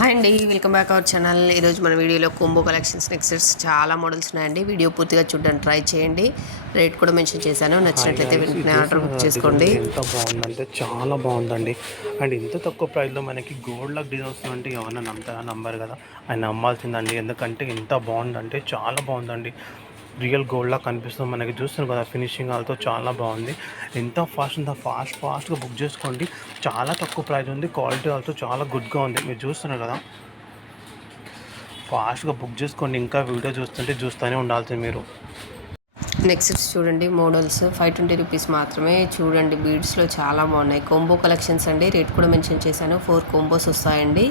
హాయ్ అండి, welcome back our channel. ఈరోజు మన వీడియోలో కొంబో కలెక్షన్స్ నెక్సెట్స్ చాలా మోడల్స్ ఉన్నాయండి. వీడియో పూర్తిగా చూడడానికి ట్రై చేయండి. రేట్ కూడా మెన్షన్ చేశాను. నచ్చినట్లయితే వెంటనే ఆర్డర్ బుక్ చేసుకోండి. ఎంత బాగుందంటే చాలా బాగుందండి. అండ్ ఇంత తక్కువ ప్రైస్లో మనకి గోల్డ్ లాక్ డిజైన్ వస్తుందంటే ఎవరైనా నమ్ముతారా? నమ్మరు కదా. ఆయన నమ్మాల్సిందండి, ఎందుకంటే ఎంత బాగుందంటే చాలా బాగుందండి. రియల్ గోల్డ్ లాగా కనిపిస్తుంది మనకి. చూస్తున్నారు కదా, ఫినిషింగ్ వాళ్ళతో చాలా బాగుంది. ఎంత ఫాస్ట్ ఉందో ఫాస్ట్గా బుక్ చేసుకోండి. చాలా తక్కువ ప్రైస్ ఉంది, క్వాలిటీ వాళ్ళతో చాలా గుడ్గా ఉంది. మీరు చూస్తున్నారు కదా, ఫాస్ట్గా బుక్ చేసుకోండి. ఇంకా వీడియో చూస్తూనే ఉండాల్సింది మీరు. నెక్సెట్స్ చూడండి, మోడల్స్ 520 రూపీస్ మాత్రమే. చూడండి, బీడ్స్లో చాలా బాగున్నాయి. కొంబో కలెక్షన్స్ అండి. రేట్ కూడా మెన్షన్ చేశాను. 4 కొంబోస్ వస్తాయండి.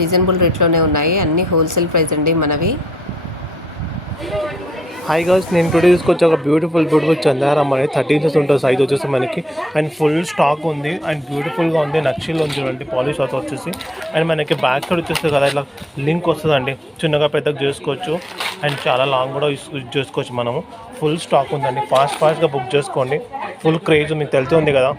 రీజనబుల్ రేట్లోనే ఉన్నాయి. అన్నీ హోల్సేల్ ప్రైస్ అండి మనవి. హాయ్ గర్ల్స్, నేను టుడే తీసుకొచ్చి ఒక బ్యూటిఫుల్ చందారం అనేది 30 ఇంచెస్ ఉంటుంది సైజ్ వచ్చేసి మనకి. అండ్ ఫుల్ స్టాక్ ఉంది అండ్ బ్యూటిఫుల్గా ఉంది. నక్షిలో ఉంది చూడండి, పాలిష్ అవుతా వచ్చేసి. అండ్ మనకి బ్యాక్ సైడ్ వచ్చేస్తుంది కదా, ఇలా లింక్ వస్తుందండి. చిన్నగా పెద్దగా చేసుకోవచ్చు అండ్ చాలా లాంగ్ కూడా యూజ్ చేసుకోవచ్చు మనము. ఫుల్ స్టాక్ ఉందండి. ఫాస్ట్గా బుక్ చేసుకోండి. ఫుల్ క్రేజ్ మీకు తెలిసి ఉంది కదా.